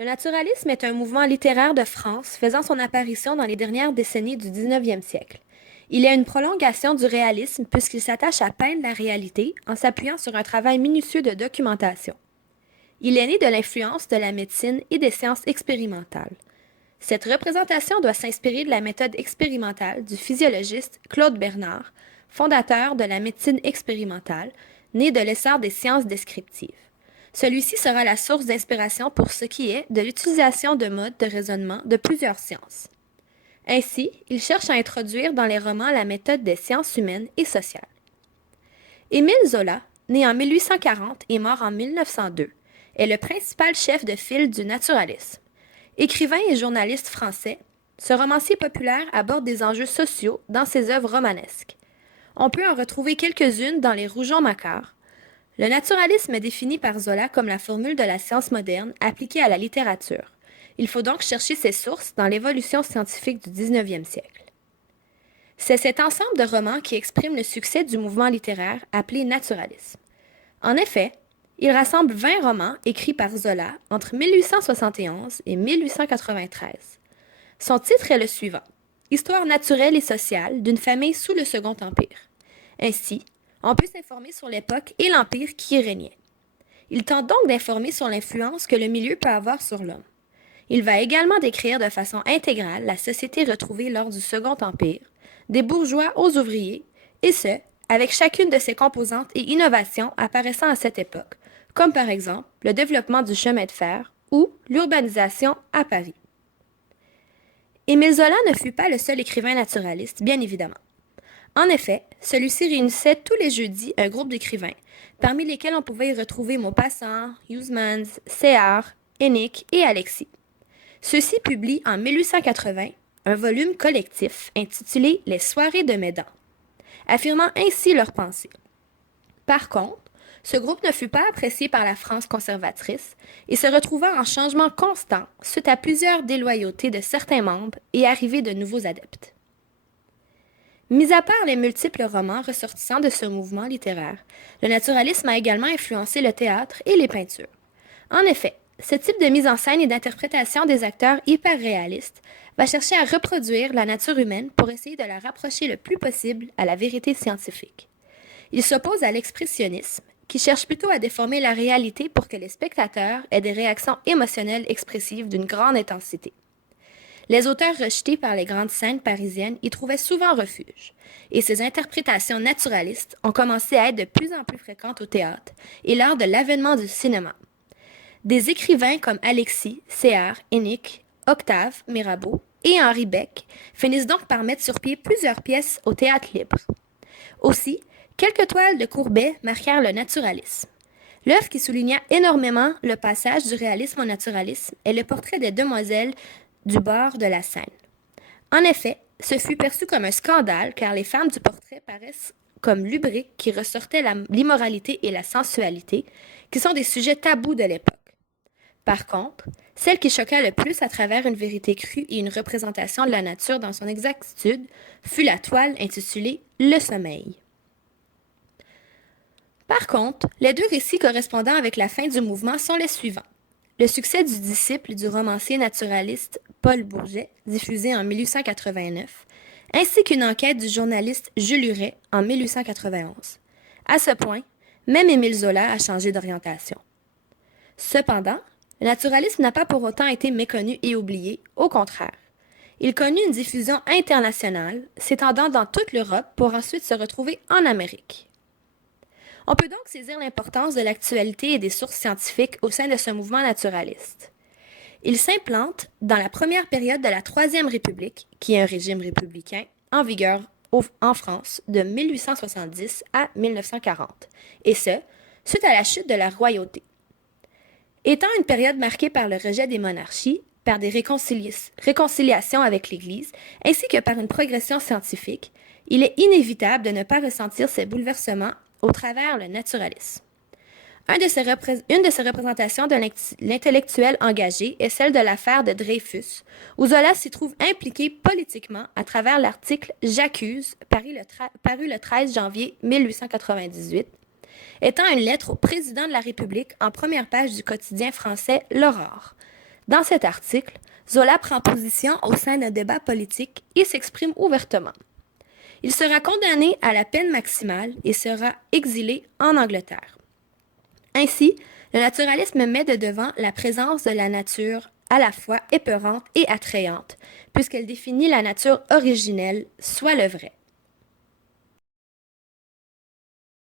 Le naturalisme est un mouvement littéraire de France faisant son apparition dans les dernières décennies du 19e siècle. Il est une prolongation du réalisme puisqu'il s'attache à peindre la réalité en s'appuyant sur un travail minutieux de documentation. Il est né de l'influence de la médecine et des sciences expérimentales. Cette représentation doit s'inspirer de la méthode expérimentale du physiologiste Claude Bernard, fondateur de la médecine expérimentale, né de l'essor des sciences descriptives. Celui-ci sera la source d'inspiration pour ce qui est de l'utilisation de modes de raisonnement de plusieurs sciences. Ainsi, il cherche à introduire dans les romans la méthode des sciences humaines et sociales. Émile Zola, né en 1840 et mort en 1902, est le principal chef de file du naturalisme. Écrivain et journaliste français, ce romancier populaire aborde des enjeux sociaux dans ses œuvres romanesques. On peut en retrouver quelques-unes dans Les Rougon Macquart. Le naturalisme est défini par Zola comme la formule de la science moderne appliquée à la littérature. Il faut donc chercher ses sources dans l'évolution scientifique du 19e siècle. C'est cet ensemble de romans qui exprime le succès du mouvement littéraire appelé naturalisme. En effet, il rassemble 20 romans écrits par Zola entre 1871 et 1893. Son titre est le suivant: Histoire naturelle et sociale d'une famille sous le Second Empire. Ainsi, on peut s'informer sur l'époque et l'empire qui y régnait. Il tente donc d'informer sur l'influence que le milieu peut avoir sur l'homme. Il va également décrire de façon intégrale la société retrouvée lors du Second Empire, des bourgeois aux ouvriers, et ce, avec chacune de ses composantes et innovations apparaissant à cette époque, comme par exemple le développement du chemin de fer ou l'urbanisation à Paris. Émile Zola ne fut pas le seul écrivain naturaliste, bien évidemment. En effet, celui-ci réunissait tous les jeudis un groupe d'écrivains, parmi lesquels on pouvait y retrouver Maupassant, Huysmans, Séard, Hennick et Alexis. Ceux-ci publient en 1880 un volume collectif intitulé Les Soirées de Médan, affirmant ainsi leurs pensées. Par contre, ce groupe ne fut pas apprécié par la France conservatrice et se retrouva en changement constant suite à plusieurs déloyautés de certains membres et arrivée de nouveaux adeptes. Mis à part les multiples romans ressortissants de ce mouvement littéraire, le naturalisme a également influencé le théâtre et les peintures. En effet, ce type de mise en scène et d'interprétation des acteurs hyper réalistes va chercher à reproduire la nature humaine pour essayer de la rapprocher le plus possible à la vérité scientifique. Il s'oppose à l'expressionnisme, qui cherche plutôt à déformer la réalité pour que les spectateurs aient des réactions émotionnelles expressives d'une grande intensité. Les auteurs rejetés par les grandes scènes parisiennes y trouvaient souvent refuge, et ces interprétations naturalistes ont commencé à être de plus en plus fréquentes au théâtre et lors de l'avènement du cinéma. Des écrivains comme Alexis, Séard, Hennick, Octave, Mirabeau et Henri Beck finissent donc par mettre sur pied plusieurs pièces au théâtre libre. Aussi, quelques toiles de Courbet marquèrent le naturalisme. L'œuvre qui souligna énormément le passage du réalisme au naturalisme est le portrait des demoiselles du bord de la Seine. En effet, ce fut perçu comme un scandale car les femmes du portrait paraissent comme lubriques qui ressortaient l'immoralité et la sensualité, qui sont des sujets tabous de l'époque. Par contre, celle qui choqua le plus à travers une vérité crue et une représentation de la nature dans son exactitude fut la toile intitulée Le Sommeil. Par contre, les deux récits correspondant avec la fin du mouvement sont les suivants. Le succès du disciple du romancier naturaliste Paul Bourget, diffusé en 1889, ainsi qu'une enquête du journaliste Jules Huret en 1891. À ce point, même Émile Zola a changé d'orientation. Cependant, le naturalisme n'a pas pour autant été méconnu et oublié, au contraire. Il connut une diffusion internationale, s'étendant dans toute l'Europe pour ensuite se retrouver en Amérique. On peut donc saisir l'importance de l'actualité et des sources scientifiques au sein de ce mouvement naturaliste. Il s'implante dans la première période de la Troisième République, qui est un régime républicain en vigueur en France de 1870 à 1940, et ce, suite à la chute de la royauté. Étant une période marquée par le rejet des monarchies, par des réconciliations avec l'Église, ainsi que par une progression scientifique, il est inévitable de ne pas ressentir ces bouleversements au travers le naturalisme. Une de ces représentations de l'intellectuel engagé est celle de l'affaire de Dreyfus, où Zola s'y trouve impliqué politiquement à travers l'article J'accuse, paru le 13 janvier 1898, étant une lettre au président de la République en première page du quotidien français L'Aurore. Dans cet article, Zola prend position au sein d'un débat politique et s'exprime ouvertement. Il sera condamné à la peine maximale et sera exilé en Angleterre. Ainsi, le naturalisme met de devant la présence de la nature à la fois épeurante et attrayante, puisqu'elle définit la nature originelle, soit le vrai.